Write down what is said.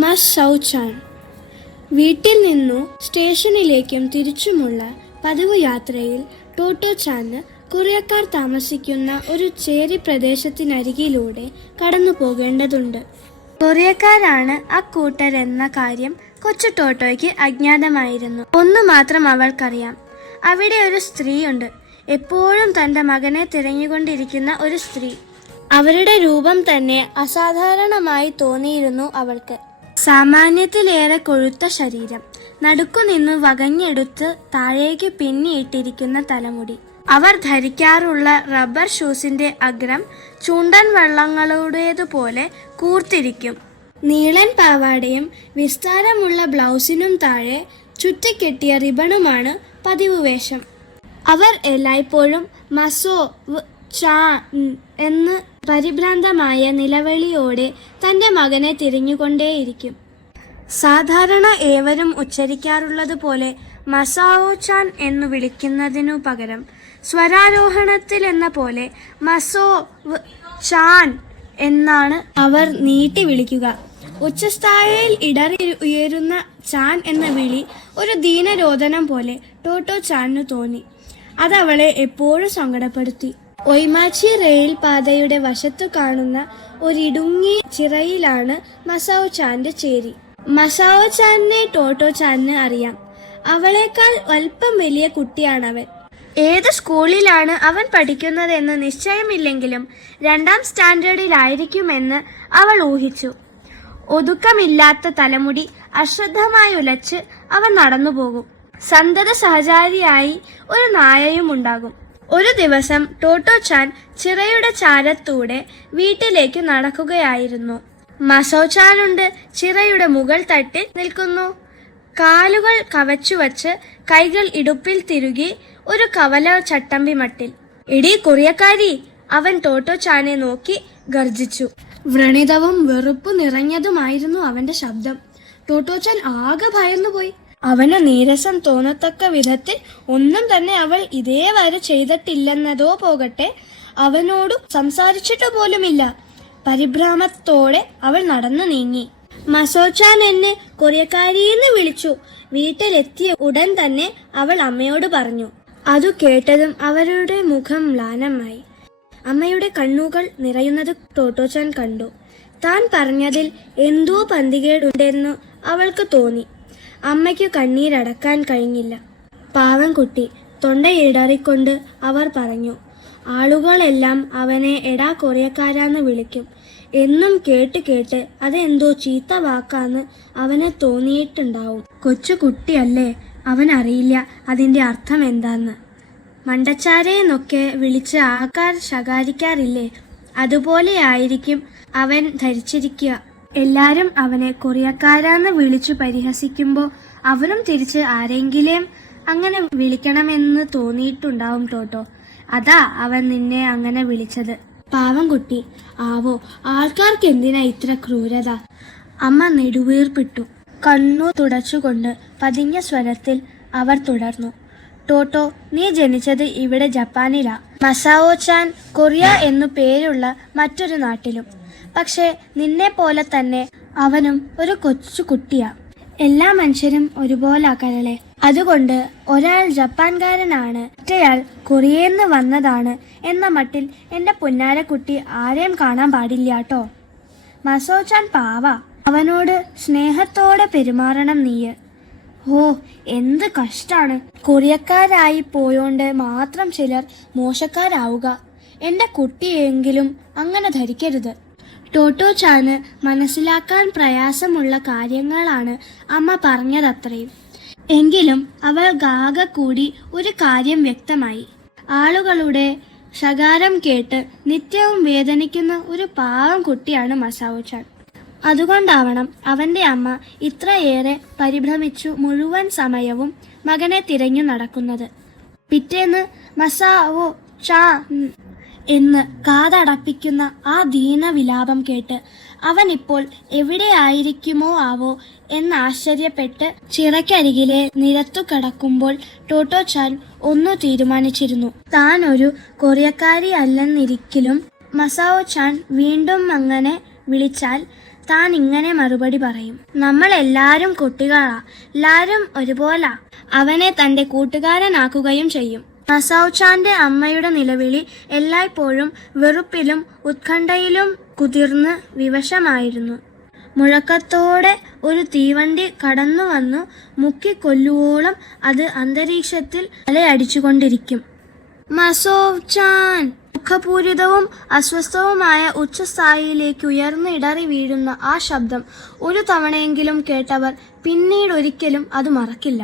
മസ് സൗചാൻ. വീട്ടിൽ നിന്നു സ്റ്റേഷനിലേക്കും തിരിച്ചുമുള്ള പതിവ് യാത്രയിൽ ടോട്ടോ ചാന് കൊറിയക്കാർ താമസിക്കുന്ന ഒരു ചേരി പ്രദേശത്തിനരികിലൂടെ കടന്നു പോകേണ്ടതുണ്ട്. കൊറിയക്കാരാണ് അക്കൂട്ടരെന്ന കാര്യം കൊച്ചു ടോട്ടോയ്ക്ക് അജ്ഞാതമായിരുന്നു. ഒന്നു മാത്രം അവൾക്കറിയാം, അവിടെ ഒരു സ്ത്രീയുണ്ട്, എപ്പോഴും തന്റെ മകനെ തിരഞ്ഞുകൊണ്ടിരിക്കുന്ന ഒരു സ്ത്രീ. അവരുടെ രൂപം തന്നെ അസാധാരണമായി തോന്നിയിരുന്നു അവൾക്ക്. സാമാന്യത്തിലേറെ കൊഴുത്ത ശരീരം, നടുക്കുനിന്നു വകഞ്ഞെടുത്ത് താഴേക്ക് പിന്നിയിട്ടിരിക്കുന്ന തലമുടി. അവർ ധരിക്കാറുള്ള റബ്ബർ ഷൂസിന്റെ അഗ്രം ചൂണ്ടൻ വള്ളങ്ങളുടേതുപോലെ കൂർത്തിരിക്കും. നീളൻ പാവാടയും വിസ്താരമുള്ള ബ്ലൗസിനും താഴെ ചുറ്റിക്കെട്ടിയ റിബണുമാണ് പതിവ് വേഷം. അവർ എല്ലായ്പ്പോഴും മസോ ചാൻ എന്ന് പരിഭ്രാന്തമായ നിലവിളിയോടെ തന്റെ മകനെ തിരിഞ്ഞുകൊണ്ടേയിരിക്കും. സാധാരണ ഏവരും ഉച്ചരിക്കാറുള്ളതുപോലെ മസാവോ ചാൻ എന്നു വിളിക്കുന്നതിനു പകരം സ്വരാരോഹണത്തിലെന്ന പോലെ മസോ ചാൻ എന്നാണ് അവർ നീട്ടി വിളിക്കുക. ഉച്ചസ്ഥായിയിൽ ഇടറി ഉയരുന്ന ചാൻ എന്ന വിളി ഒരു ദീനരോദനം പോലെ ടോട്ടോ ചാനു തോന്നി. അതവളെ എപ്പോഴും സങ്കടപ്പെടുത്തി. ഒയ്മാച്ചി റെയിൽ പാതയുടെ വശത്തു കാണുന്ന ഒരിടുങ്ങിയ ചിറയിലാണ് മസാവോ ചാന്റെ ചേരി. മസാവോ ചാനെ ടോട്ടോ ചാന് അറിയാം. അവളേക്കാൾ അല്പം വലിയ കുട്ടിയാണവൻ. ഏത് സ്കൂളിലാണ് അവൻ പഠിക്കുന്നതെന്ന് നിശ്ചയമില്ലെങ്കിലും 2ാം സ്റ്റാൻഡേർഡിലായിരിക്കുമെന്ന് അവൾ ഊഹിച്ചു. ഒതുക്കമില്ലാത്ത തലമുടി അശ്രദ്ധമായി ഉലച്ച് അവൻ നടന്നുപോകും. സന്തത സഹചാരിയായി ഒരു നായയും ഉണ്ടാകും. ഒരു ദിവസം ടോട്ടോ ചാൻ ചിറയുടെ ചാരത്തൂടെ വീട്ടിലേക്ക് നടക്കുകയായിരുന്നു. മസോ ചാനുണ്ട് ചിറയുടെ മുകൾ തട്ടിൽ നിൽക്കുന്നു. കാലുകൾ കവച്ചുവച്ച് കൈകൾ ഇടുപ്പിൽ തിരുകി ഒരു കവല ചട്ടമ്പി മട്ടിൽ. എടീ കൊറിയക്കാരി, അവൻ ടോട്ടോ ചാനെ നോക്കി ഗർജിച്ചു. വ്രണിതവും വെറുപ്പു നിറഞ്ഞതുമായിരുന്നു അവന്റെ ശബ്ദം. ടോട്ടോ ചാൻ ആകെ ഭയന്നുപോയി. അവന് നീരസം തോന്നത്തക്ക വിധത്തിൽ ഒന്നും തന്നെ അവൾ ഇതേവരെ ചെയ്തിട്ടില്ലെന്നതോ പോകട്ടെ, അവനോടു സംസാരിച്ചിട്ടു പോലുമില്ല. പരിഭ്രമത്തോടെ അവൾ നടന്നു നീങ്ങി. മസോച്ചാൻ എന്നെ കൊറിയക്കാരിയെന്ന് വിളിച്ചു. വീട്ടിലെത്തിയ ഉടൻ തന്നെ അവൾ അമ്മയോട് പറഞ്ഞു. അതു കേട്ടതും അവരുടെ മുഖം മ്ലാനമായി. അമ്മയുടെ കണ്ണുകൾ നിറയുന്നത് ടോട്ടോച്ചാൻ കണ്ടു. താൻ പറഞ്ഞതിൽ എന്തോ പന്തികേടുണ്ടെന്നു അവൾക്ക് തോന്നി. അമ്മയ്ക്കു കണ്ണീരടക്കാൻ കഴിഞ്ഞില്ല. പാവം കുട്ടി, തൊണ്ടയിടറിക്കൊണ്ട് അവർ പറഞ്ഞു. ആളുകളെല്ലാം അവനെ എടാ കൊറിയക്കാരാന്ന് വിളിക്കും. എന്നും കേട്ട് കേട്ട് അതെന്തോ ചീത്ത വാക്കാന്ന് അവനെ തോന്നിയിട്ടുണ്ടാവും. കൊച്ചു കുട്ടിയല്ലേ, അവനറിയില്ല അതിന്റെ അർത്ഥം എന്താന്ന്. മണ്ടച്ചാരെന്നൊക്കെ വിളിച്ച് ആൾക്കാർ ശകാരിക്കാറില്ലേ, അതുപോലെയായിരിക്കും അവൻ ധരിച്ചിരിക്കുക. എല്ലാരും അവനെ കൊറിയക്കാരാന്ന് വിളിച്ചു പരിഹസിക്കുമ്പോൾ അവരും തിരിച്ച് ആരെങ്കിലും അങ്ങനെ വിളിക്കണമെന്ന് തോന്നിയിട്ടുണ്ടാവും ടോട്ടോ. അതാ അവൻ നിന്നെ അങ്ങനെ വിളിച്ചത്. പാവം കുട്ടി, ആവോ ആൾക്കാർക്ക് എന്തിനാ ഇത്ര ക്രൂരത? അമ്മ നെടുവീർപ്പിട്ടു. കണ്ണു തുടച്ചുകൊണ്ട് പതിഞ്ഞ സ്വരത്തിൽ അവർ തുടർന്നു. ടോട്ടോ, നീ ജനിച്ചത് ഇവിടെ ജപ്പാനിലാ, മസാവോ ചാൻ കൊറിയ എന്നു പേരുള്ള മറ്റൊരു നാട്ടിലും. പക്ഷെ നിന്നെ പോലെ തന്നെ അവനും ഒരു കൊച്ചു കുട്ടിയാ. എല്ലാ മനുഷ്യരും ഒരുപോലെ കരളെ. അതുകൊണ്ട് ഒരാൾ ജപ്പാൻകാരനാണ്, മറ്റേയാൾ കൊറിയന്ന് വന്നതാണ് എന്ന മട്ടിൽ എന്റെ പുന്നാരക്കുട്ടി ആരെയും കാണാൻ പാടില്ലാട്ടോ. മസോച്ചാൻ പാവ, അവനോട് സ്നേഹത്തോടെ പെരുമാറണം നീയ്. ഓ, എന്ത് കഷ്ടാണ്. കൊറിയക്കാരായി പോയോണ്ട് മാത്രം ചിലർ മോശക്കാരാവുക. എന്റെ കുട്ടിയെങ്കിലും അങ്ങനെ ധരിക്കരുത്. ടോട്ടോ ചാന് മനസ്സിലാക്കാൻ പ്രയാസമുള്ള കാര്യങ്ങളാണ് അമ്മ പറഞ്ഞതത്രയും. എങ്കിലും അവൾ ആകെ കൂടി ഒരു കാര്യം വ്യക്തമായി. ആളുകളുടെ ശകാരം കേട്ട് നിത്യവും വേദനിക്കുന്ന ഒരു പാവം കുട്ടിയാണ് മസാവോ ചാൻ. അതുകൊണ്ടാവണം അവന്റെ അമ്മ ഇത്രയേറെ പരിഭ്രമിച്ചു മുഴുവൻ സമയവും മകനെ തിരഞ്ഞു നടക്കുന്നത്. പിറ്റേന്ന് മസാവോ ചാൻ എന്ന് കാതടപ്പിക്കുന്ന ആ ദീനവിലാപം കേട്ട് അവൻ ഇപ്പോൾ എവിടെയായിരിക്കുമോ ആവോ എന്നാശ്ചര്യപ്പെട്ട് ചിറക്കരികിലെ നിരത്തു കിടക്കുമ്പോൾ ടോട്ടോ ചാൻ ഒന്നു തീരുമാനിച്ചിരുന്നു. താൻ ഒരു കൊറിയക്കാരി അല്ലെന്നിരിക്കലും മസാവോ ചാൻ വീണ്ടും അങ്ങനെ വിളിച്ചാൽ താൻ ഇങ്ങനെ മറുപടി പറയും: നമ്മൾ എല്ലാരും കുട്ടികളാ, എല്ലാരും ഒരുപോലാ. അവനെ തന്റെ കൂട്ടുകാരനാക്കുകയും ചെയ്യും. മസൗചാന്റെ അമ്മയുടെ നിലവിളി എല്ലായ്പ്പോഴും വെറുപ്പിലും ഉത്കണ്ഠയിലും കുതിർന്ന് വിവശമായിരുന്നു. മുഴക്കത്തോടെ ഒരു തീവണ്ടി കടന്നുവന്നു മുക്കിക്കൊല്ലുവോളം അത് അന്തരീക്ഷത്തിൽ അലയടിച്ചുകൊണ്ടിരിക്കും. മസോവ്-ചാൻ! ദുഃഖപൂരിതവും അസ്വസ്ഥവുമായ ഉച്ചസ്ഥായിയിലേക്ക് ഉയർന്നിടറി വീഴുന്ന ആ ശബ്ദം ഒരു തവണയെങ്കിലും കേട്ടവർ പിന്നീടൊരിക്കലും അത് മറക്കില്ല.